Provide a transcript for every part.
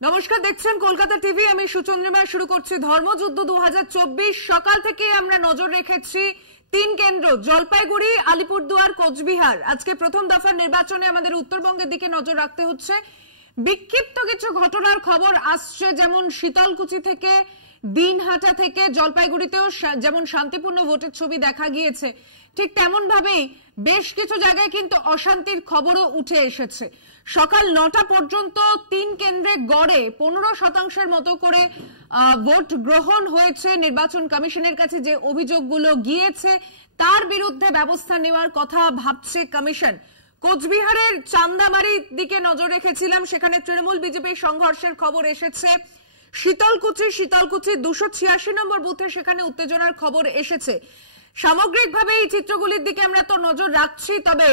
নমস্কার, দেখছেন কলকাতা টিভি। আমি সুচন্দ্রিমা। শুরু করছি ধর্মযুদ্ধ 2024। সকাল থেকে আমরা নজর রেখেছি তিন কেন্দ্র, জলপাইগুড়ি, আলিপুরদুয়ার, কোচবিহার। আজকে প্রথম দফার নির্বাচনে আমাদের উত্তরবঙ্গের দিকে নজর রাখতে হচ্ছে। বিক্ষিপ্ত কিছু ঘটনার খবর আসছে, যেমন শীতলকুচি থেকে, দিনহাটা থেকে, জলপাইগুড়িতেও যেমন শান্তিপূর্ণ ভোটের ছবি দেখা গিয়েছে, ঠিক তেমন ভাবেই বেশ কিছু জায়গায় কিন্তু অশান্তির খবরও উঠে এসেছে। সকাল 9টা পর্যন্ত তিন কেন্দ্রে গড়ে 15% মতো করে ভোট গ্রহণ হয়েছে। নির্বাচন কমিশনের কাছে যে অভিযোগগুলো গিয়েছে তার বিরুদ্ধে ব্যবস্থা নেওয়ার কথা ভাবছে কমিশন। কোচবিহারের চান্দামারির দিকে নজর রেখেছিলাম, সেখানে তৃণমূল বিজেপির সংঘর্ষের খবর এসেছে। শীতলকুচি 286 নম্বর বুথে সেখানে উত্তেজনার খবর এসেছে। সামগ্রিকভাবে এই চিত্রগুলির দিকে আমরা তো নজর রাখছি। তবে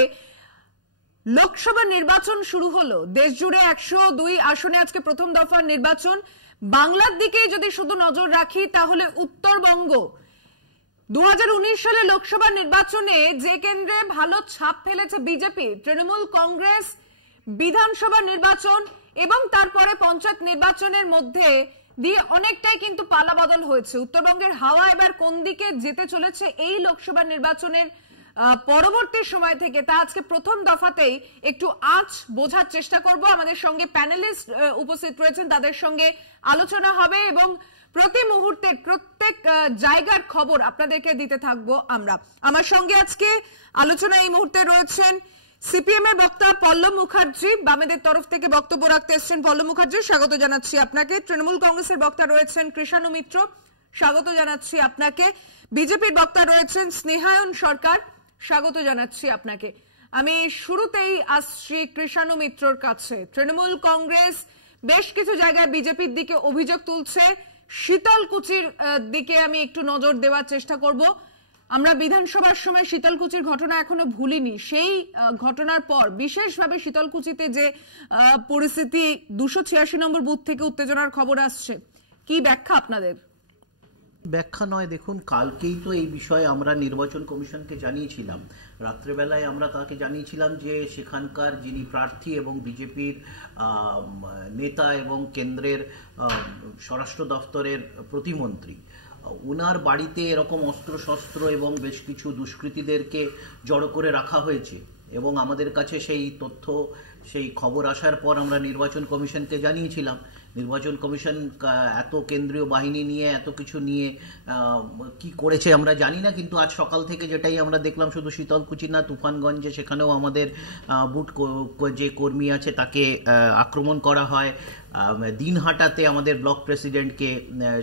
লোকসভা নির্বাচন শুরু হলো দেশ জুড়ে, 102 আসনে আজকে প্রথম দফার নির্বাচন। বাংলার দিকে যদি শুধু নজর রাখি তাহলে উত্তরবঙ্গ 2019 সালে লোকসভা নির্বাচনে যে কেন্দ্রে ভালো ছাপ ফেলেছে বিজেপি, তৃণমূল কংগ্রেস, বিধানসভা নির্বাচন এবং তারপরে পঞ্চায়েত নির্বাচনের মধ্যে দিয়ে অনেকটাই কিন্তু পালাবদল হয়েছে। উত্তরবঙ্গের হাওয়া এবার কোন দিকে যেতে চলেছে এই লোকসভা নির্বাচনের পরবর্তী সময় থেকে, তা আজকে প্রথম দফাতেই একটু আঁচ বোঝার চেষ্টা করব। আমাদের সঙ্গে প্যানেলিস্ট উপস্থিত রয়েছেন, তাদের সঙ্গে আলোচনা হবে এবং প্রতি মুহূর্তে প্রত্যেক জায়গার খবর আপনাদেরকে দিতে থাকবো আমরা। আমার সঙ্গে আজকে আলোচনা এই মুহূর্তে রয়েছেন সিপিএম এর বক্তা পল্লব মুখার্জি, বামেদের তরফ থেকে বক্তব্য রাখতে এসেছেন পল্লব মুখার্জি, স্বাগত জানাচ্ছি আপনাকে। তৃণমূল কংগ্রেসের বক্তা রয়েছেন কৃষাণু মিত্র, স্বাগত জানাচ্ছি আপনাকে। বিজেপির বক্তা রয়েছেন স্নেহায়ন সরকার, স্বাগত জানাচ্ছি আপনাকে। আমি শুরুতেই আসছি কৃষাণু মিত্রর কাছে। তৃণমূল কংগ্রেস বেশ কিছু জায়গায় বিজেপির দিকে অভিযোগ তুলছে। শীতলকুচির দিকে আমি একটু নজর দেওয়ার চেষ্টা করব। আমরা বিধানসভার সময় শীতলকুচির ঘটনা এখনো ভুলিনি। সেই ঘটনার পর বিশেষভাবে শীতলকুচিতে যে পরিস্থিতি, 286 নম্বর বুথ থেকে উত্তেজনার খবর আসছে, কি ব্যাখ্যা আপনাদের? ব্যাখ্যা নয়, দেখুন, কালকেই তো এই বিষয়ে আমরা নির্বাচন কমিশনকে জানিয়েছিলাম। রাত্রেবেলায় আমরা তাকে জানিয়েছিলাম যে সেখানকার যিনি প্রার্থী এবং বিজেপির নেতা এবং কেন্দ্রের স্বরাষ্ট্র দপ্তরের প্রতিমন্ত্রী, ওনার বাড়িতে এরকম অস্ত্রশস্ত্র এবং বেশ কিছু দুষ্কৃতীদেরকে জড়ো করে রাখা হয়েছে এবং আমাদের কাছে সেই তথ্য, সেই খবর আসার পর আমরা নির্বাচন কমিশনকে জানিয়েছিলাম। নির্বাচন কমিশন এত কেন্দ্রীয় বাহিনী নিয়ে, এত কিছু নিয়ে কি করেছে আমরা জানি না, কিন্তু আজ সকাল থেকে যেটাই আমরা দেখলাম, শুধু শীতলকুচি না, তুফানগঞ্জে সেখানেও আমাদের বুথ যে কর্মী আছে তাকে আক্রমণ করা হয়। দিনহাটাতে আমাদের ব্লক প্রেসিডেন্টকে,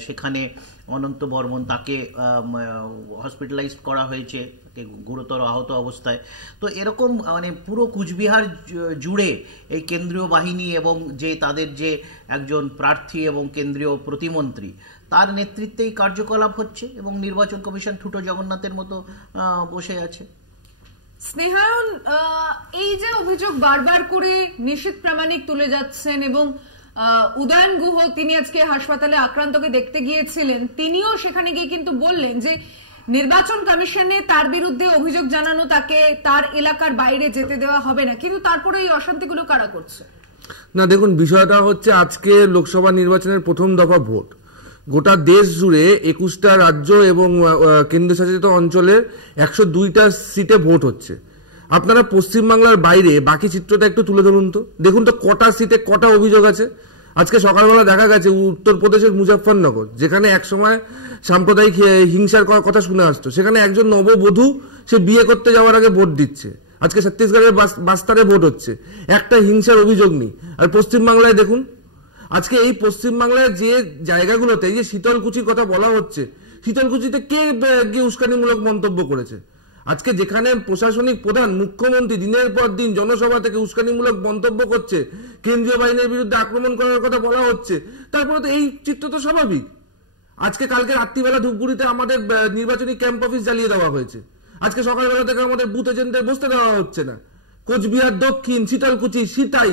সেখানে অনন্ত বর্মন, তাকে হসপিটালাইজড করা হয়েছে, তাকে গুরুতর আহত অবস্থায়। তো এরকম মানে পুরো কুচবিহার জুড়ে এই কেন্দ্রীয় বাহিনী এবং যে তাদের যে একজন প্রার্থী এবং কেন্দ্রীয় প্রতিমন্ত্রী, তার নেতৃত্বেই কার্যকলাপ হচ্ছে এবং নির্বাচন কমিশন ঠুটো জগন্নাথের মতো বসে আছে। স্নেহায়ন, এই যে অভিযোগ বারবার করে নিশীথ প্রামাণিক তুলে যাচ্ছেন এবং উদয়ন গুহ, তিনি আজকে হাসপাতালে আক্রান্তকে দেখতে গিয়েছিলেন, তিনিও সেখানে গিয়ে কিন্তু বললেন যে নির্বাচন কমিশনে তার বিরুদ্ধে অভিযোগ জানানো, তাকে তার এলাকার বাইরে যেতে দেওয়া হবে না, কিন্তু তারপরে এই অশান্তিগুলো কারা করছে? না, দেখুন, বিষয়টা হচ্ছে আজকে লোকসভা নির্বাচনের প্রথম দফা ভোট। গোটা দেশ জুড়ে 21টা রাজ্য এবং কেন্দ্রশাসিত অঞ্চলের 102টা সিটে ভোট হচ্ছে। আপনারা পশ্চিমবাংলার বাইরে বাকি চিত্রটা একটু তুলে ধরুন তো, দেখুন তো কটা সিটে কটা অভিযোগ আছে। আজকে সকালবেলা দেখা গেছে উত্তরপ্রদেশের মুজাফফরনগর, যেখানে একসময় সাম্প্রদায়িক হিংসার কথা শুনে আসতো, সেখানে একজন নববধূ সে বিয়ে করতে যাওয়ার আগে ভোট দিচ্ছে। আজকে ছত্তিশগড়ের বাস্তারে ভোট হচ্ছে, একটা হিংসার অভিযোগ নেই। আর পশ্চিমবাংলায় দেখুন, আজকে এই পশ্চিমবাংলায় যে জায়গাগুলোতে এই যে শীতলকুচির কথা বলা হচ্ছে, শীতলকুচিতে কে গিয়ে উস্কানিমূলক মন্তব্য করেছে? আজকে যেখানে প্রশাসনিক প্রধান মুখ্যমন্ত্রী দিনের পর দিন জনসভা থেকে উস্কানিমূলক মন্তব্য করছে, কেন্দ্রীয় বাহিনীর বিরুদ্ধে আক্রমণ করার কথা বলা হচ্ছে, তারপরে তো এই চিত্র তো স্বাভাবিক। আজকে কালকে রাত্রিবেলা ধূপগুড়িতে আমাদের নির্বাচনী ক্যাম্প অফিস জ্বালিয়ে দেওয়া হয়েছে। আজকে সকালবেলা থেকে আমাদের বুথ এজেন্টদের বসতে দেওয়া হচ্ছে না। কোচবিহার দক্ষিণ, শীতলকুচি, সিতাই,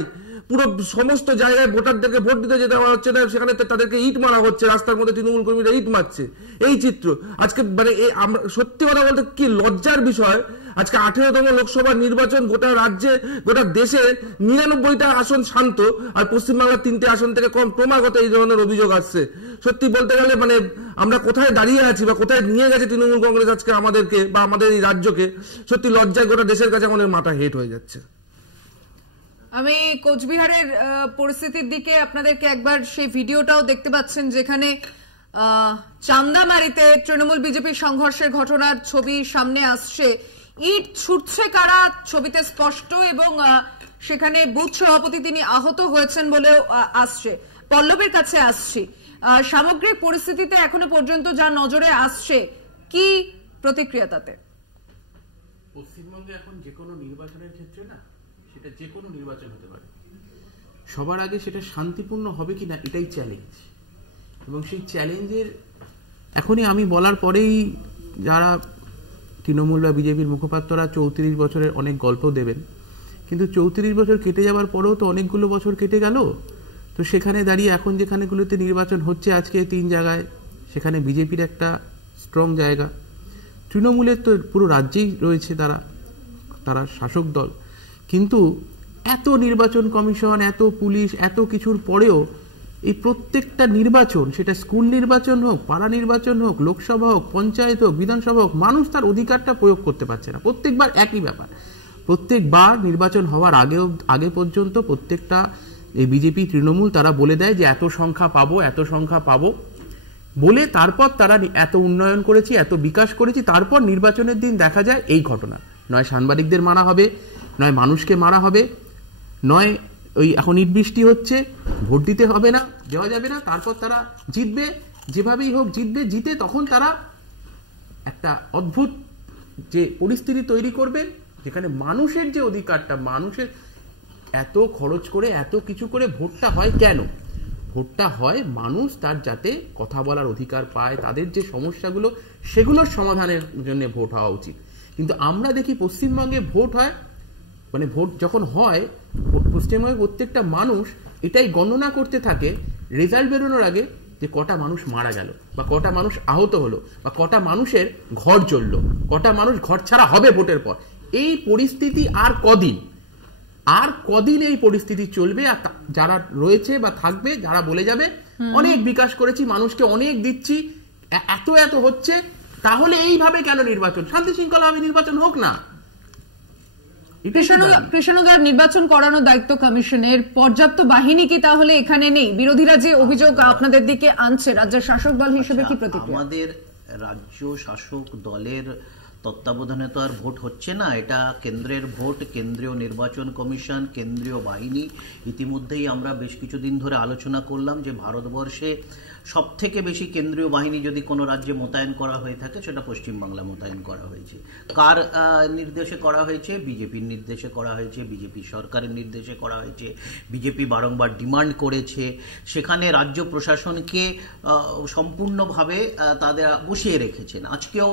পুরো সমস্ত জায়গায় ভোটারদেরকে ভোট দিতে যেতে দেওয়া হচ্ছে না, সেখানে তাদেরকে ইট মারা হচ্ছে, রাস্তার মধ্যে তৃণমূল কর্মীরা ইট মারছে। এই চিত্র আজকে মানে আমরা সত্যি কথা বলতে কি লজ্জার বিষয়, আজকে 18তম লোকসভা নির্বাচন, গোটা রাজ্যে গোটা দেশে 99টা আসন শান্ত, আর পশ্চিমবাংলার 3টে আসন থেকে কম, ক্রমাগত এই ধরনের অভিযোগ আসছে। সত্যি বলতে গেলে মানে আমরা কোথায় দাঁড়িয়ে আছি বা কোথায় নিয়ে গেছে তৃণমূল কংগ্রেস আজকে আমাদেরকে বা আমাদের এই রাজ্যকে, সত্যি লজ্জায় গোটা দেশের কাছে আমাদের মাথা হেট হয়ে যাচ্ছে। আমি কোচবিহারের পরিস্থিতির দিকে আপনাদেরকে একবার সেই ভিডিওটাও দেখতে পাচ্ছেন, যেখানে চান্দামারিতে তৃণমূল বিজেপি সংঘর্ষের ঘটনার ছবি সামনে আসছে। ইট ছুটছে কারা ছবিতে স্পষ্ট, এবং সেখানে বুথ সভাপতি তিনি আহত হয়েছেন বলেও আসছে। পল্লবের কাছে আসছি, সামগ্রিক পরিস্থিতিতে এখনো পর্যন্ত যা নজরে আসছে, কি প্রতিক্রিয়া তাতে? পশ্চিমবঙ্গে এখন যে কোনো নির্বাচনের ক্ষেত্রে না, সেটা যে কোনো নির্বাচন হতে পারে, সবার আগে সেটা শান্তিপূর্ণ হবে কিনা এটাই চ্যালেঞ্জ। এবং সেই চ্যালেঞ্জের এখনই আমি বলার পরেই যারা তৃণমূল বা বিজেপির মুখপাত্ররা 34 বছরের অনেক গল্প দেবেন, কিন্তু 34 বছর কেটে যাওয়ার পরেও তো অনেকগুলো বছর কেটে গেল। তো সেখানে দাঁড়িয়ে এখন যেখানেগুলোতে নির্বাচন হচ্ছে আজকে 3 জায়গায়, সেখানে বিজেপির একটা স্ট্রং জায়গা, তৃণমূলের তো পুরো রাজ্যেই রয়েছে তারা শাসক দল। কিন্তু এত নির্বাচন কমিশন, এত পুলিশ, এত কিছুর পরেও এই প্রত্যেকটা নির্বাচন, সেটা স্কুল নির্বাচন হোক, পাড়া নির্বাচন হোক, লোকসভা হোক, পঞ্চায়েত হোক, বিধানসভা হোক, মানুষ তার অধিকারটা প্রয়োগ করতে পারছে না। প্রত্যেকবার একই ব্যাপার, প্রত্যেকবার নির্বাচন হওয়ার আগে পর্যন্ত প্রত্যেকটা এই বিজেপি তৃণমূল তারা বলে দেয় যে এত সংখ্যা পাবো, এত সংখ্যা পাবো বলে তারপর তারা এত উন্নয়ন করেছি, এত বিকাশ করেছি, তারপর নির্বাচনের দিন দেখা যায় এই ঘটনা। নয় সাংবাদিকদের মারা হবে, নয় মানুষকে মারা হবে, নয় ওই এখন ইট বৃষ্টি হচ্ছে, ভোট দিতে হবে না, দেওয়া যাবে না, তারপর তারা জিতবে, যেভাবেই হোক জিতবে, জিতে তখন তারা একটা অদ্ভুত যে পরিস্থিতি তৈরি করবে, যেখানে মানুষের যে অধিকারটা, মানুষের এত খরচ করে এত কিছু করে ভোটটা হয় কেন? ভোটটা হয় মানুষ তার যাতে কথা বলার অধিকার পায়, তাদের যে সমস্যাগুলো সেগুলোর সমাধানের জন্য ভোট হওয়া উচিত। কিন্তু আমরা দেখি পশ্চিমবঙ্গে ভোট হয়, মানে ভোট যখন হয় পশ্চিমবঙ্গে প্রত্যেকটা মানুষ এটাই গণনা করতে থাকে রেজাল্ট বেরোনোর আগে, যে কটা মানুষ মারা গেল, বা কটা মানুষ আহত হলো, বা কটা মানুষের ঘর জ্বললো, কটা মানুষ ঘর ছাড়া হবে ভোটের পর। এই পরিস্থিতি আর কদিন এই পরিস্থিতি চলবে? আর যারা রয়েছে বা থাকবে, যারা বলে যাবে অনেক বিকাশ করেছি, মানুষকে অনেক দিচ্ছি, এত হচ্ছে, তাহলে এইভাবে কেন নির্বাচন? শান্তি শৃঙ্খলা ভাবে নির্বাচন হোক না। কৃষ্ণনগর নির্বাচন করানোর দায়িত্ব কমিশনের, পর্যাপ্ত বাহিনী কি তাহলে এখানে নেই? বিরোধীরা যে অভিযোগ আপনাদের দিকে আনছে, রাজ্যের শাসক দল হিসেবে কি প্রতিক্রিয়া? আমাদের রাজ্য শাসক দলের তত্ত্বাবধানে তো আর ভোট হচ্ছে না, এটা কেন্দ্রের ভোট, কেন্দ্রীয় নির্বাচন কমিশন, কেন্দ্রীয় বাহিনী। ইতিমধ্যেই আমরা বেশ কিছুদিন ধরে আলোচনা করলাম যে ভারতবর্ষে সব থেকে বেশি কেন্দ্রীয় বাহিনী যদি কোনো রাজ্যে মোতায়েন করা হয়ে থাকে, সেটা পশ্চিমবাংলা মোতায়েন করা হয়েছে। কার নির্দেশে করা হয়েছে? বিজেপির নির্দেশে করা হয়েছে, বিজেপি সরকারের নির্দেশে করা হয়েছে। বিজেপি বারংবার ডিমান্ড করেছে, সেখানে রাজ্য প্রশাসনকে সম্পূর্ণভাবে তাদের বসিয়ে রেখেছেন। আজকেও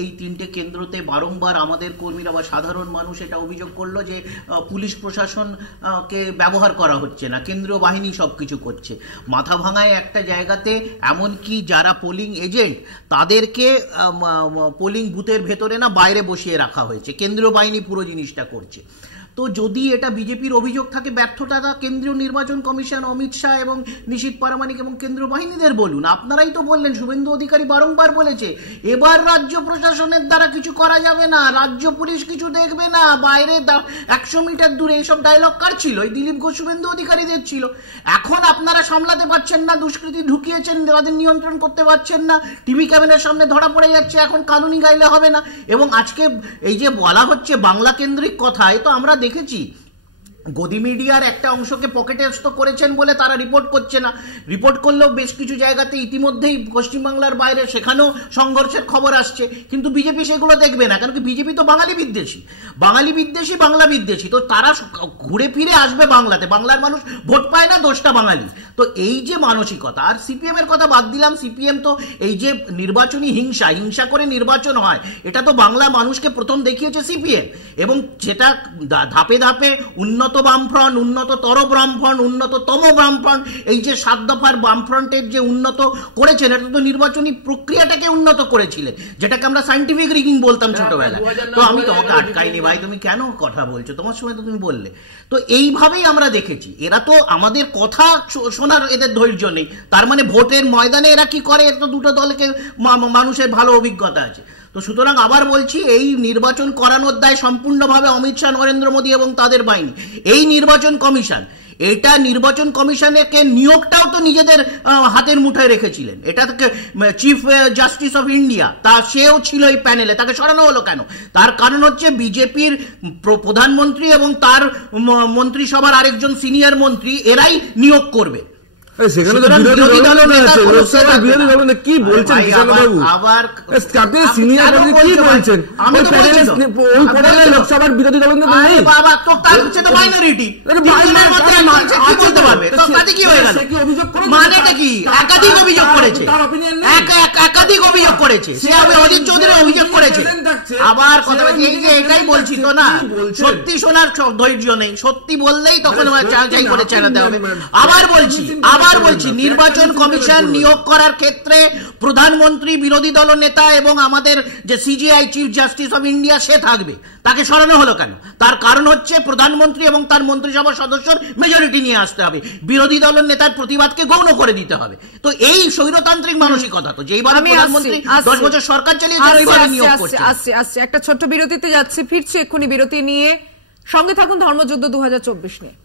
এই 3টে কেন্দ্রতে বারংবার আমাদের কর্মীরা বা সাধারণ মানুষ এটা অভিযোগ করলো যে পুলিশ প্রশাসনকে ব্যবহার করা হচ্ছে না, কেন্দ্রীয় বাহিনী সবকিছু করছে। মাথা ভাঙায় একটা জায়গাতে এমনকি যারা পোলিং এজেন্ট তাদেরকে পোলিং বুথের ভেতরে না, বাইরে বসিয়ে রাখা হয়েছে, কেন্দ্রীয় বাহিনী পুরো জিনিসটা করছে। তো যদি এটা বিজেপির অভিযোগ থাকে, ব্যর্থতা কেন্দ্রীয় নির্বাচন কমিশন, অমিত শাহ এবং নিশীথ প্রামাণিক এবং কেন্দ্রীয় বাহিনীদের বলুন। আপনারাই তো বললেন, শুভেন্দু অধিকারী বারংবার বলেছে এবার রাজ্য প্রশাসনের দ্বারা কিছু করা যাবে না, রাজ্য পুলিশ কিছু দেখবে না, বাইরে 100 মিটার দূরে। এইসব ডায়লগ কার ছিল? এই দিলীপ ঘোষ, শুভেন্দু অধিকারীদের ছিল। এখন আপনারা সামলাতে পারছেন না, দুষ্কৃতী ঢুকিয়েছেন, তাদের নিয়ন্ত্রণ করতে পারছেন না, টিভি ক্যামেরার সামনে ধরা পড়ে যাচ্ছে, এখন কানুনি গাইলে হবে না। এবং আজকে এই যে বলা হচ্ছে বাংলা কেন্দ্রিক কথায়, তো আমরা দেখেছি গদি মিডিয়ার একটা অংশকে পকেটস্থ করেছেন বলে তারা রিপোর্ট করছে না। রিপোর্ট করলেও বেশ কিছু জায়গাতে ইতিমধ্যেই পশ্চিমবাংলার বাইরে সেখানেও সংঘর্ষের খবর আসছে, কিন্তু বিজেপি সেগুলো দেখবে না, কারণ কি বিজেপি তো বাঙালি বিদ্বেষী, বাংলা বিদ্বেষী। তো তারা ঘুরে ফিরে আসবে বাংলাতে, বাংলার মানুষ ভোট পায় না, দোষটা বাঙালি। তো এই যে মানসিকতা, আর সিপিএম এর কথা বাদ দিলাম, সিপিএম তো এই যে নির্বাচনী হিংসা করে নির্বাচন হয়, এটা তো বাংলা মানুষকে প্রথম দেখিয়েছে সিপিএম, এবং যেটা ধাপে ধাপে উন্নত বামফ্রন্ট, উন্নততর বামফ্রন্ট, উন্নততম বামফ্রন্ট, এই যে 7 দফার বামফ্রন্টের যে উন্নত করেছেন, এটা তো নির্বাচনী প্রক্রিয়াটাকে উন্নত করেছিলেন, যেটাকে আমরা সায়েন্টিফিক রিগিং বলতাম ছোটবেলায়। তো আমি তোমাকে আটকাইনি ভাই, তুমি কেন কথা বলছো? তোমার সময় তো তুমি বললে। তো এইভাবেই আমরা দেখেছি, এরা তো আমাদের কথা শোনার এদের ধৈর্য নেই। তার মানে ভোটের ময়দানে এরা কি করে, এর তো দুটো দলকে মানুষের ভালো অভিজ্ঞতা আছে। তো সুতরাং আবার বলছি, এই নির্বাচন করানোর দায় সম্পূর্ণভাবে অমিত শাহ, নরেন্দ্র মোদী এবং তাদের বাহিনী। এই নির্বাচন কমিশন, এটা নির্বাচন কমিশনকে নিয়োগটাও তো নিজেদের হাতের মুঠোয় রেখেছিলেন। এটা চিফ জাস্টিস অফ ইন্ডিয়া, তা সেও ছিল এই প্যানেলে, তাকে সরানো হলো কেন? তার কারণ হচ্ছে বিজেপির প্রধানমন্ত্রী এবং তার মন্ত্রিসভার আরেকজন সিনিয়র মন্ত্রী এরাই নিয়োগ করবে। সেখানে তো বিরোধী দল আছে, লোকসভার বিরোধী দল কি বলছেন কিষাণবাবু? আবার আপনি সিনিয়র মন্ত্রী কি বলছেন? আমি তো ওই প্যানেলে লোকসভার বিরোধী দল নেই। আরে বাবা, তো তার হচ্ছে তো মাইনরিটি, বলতে পারবে তো তাতে কি হয়ে গেল? মানেটা কি? একাধিক অভিযোগ করেছে, একাধিক অভিযোগ করেছে। সে অজিত চৌধুরী অভিযোগ করেছে। আবার কথা এই যে এটাই বলছি তো না, সত্যি শোনার ধৈর্য নেই, সত্যি বললেই তখন চাই করে চালাতে হবে। আবার বলছি নির্বাচন কমিশন নিয়োগ করার ক্ষেত্রে প্রধানমন্ত্রী, বিরোধী দল নেতা এবং আমাদের যে CJI chief justice of India সে থাকবে। তাকে সরানো হলো কেন? তার কারণ হচ্ছে প্রধানমন্ত্রী এবং তার মন্ত্রিসভার সদস্যর মেজরিটি নিয়ে আসতে হবে, বিরোধী দলের নেতার প্রতিবাদকে গৌণ করে দিতে হবে। তো এই স্বৈরতান্ত্রিক মানসিকতা তো যেইভাবে প্রধানমন্ত্রী 10 বছর সরকার চালিয়েছে ওইভাবে নিয়োগ করছে। একটা ছোট্ট বিরতিতে যাচ্ছি, ফিরছি এক্ষুনি বিরতি নিয়ে। সঙ্গে থাকুন ধর্মযুদ্ধ 2024 নিয়ে।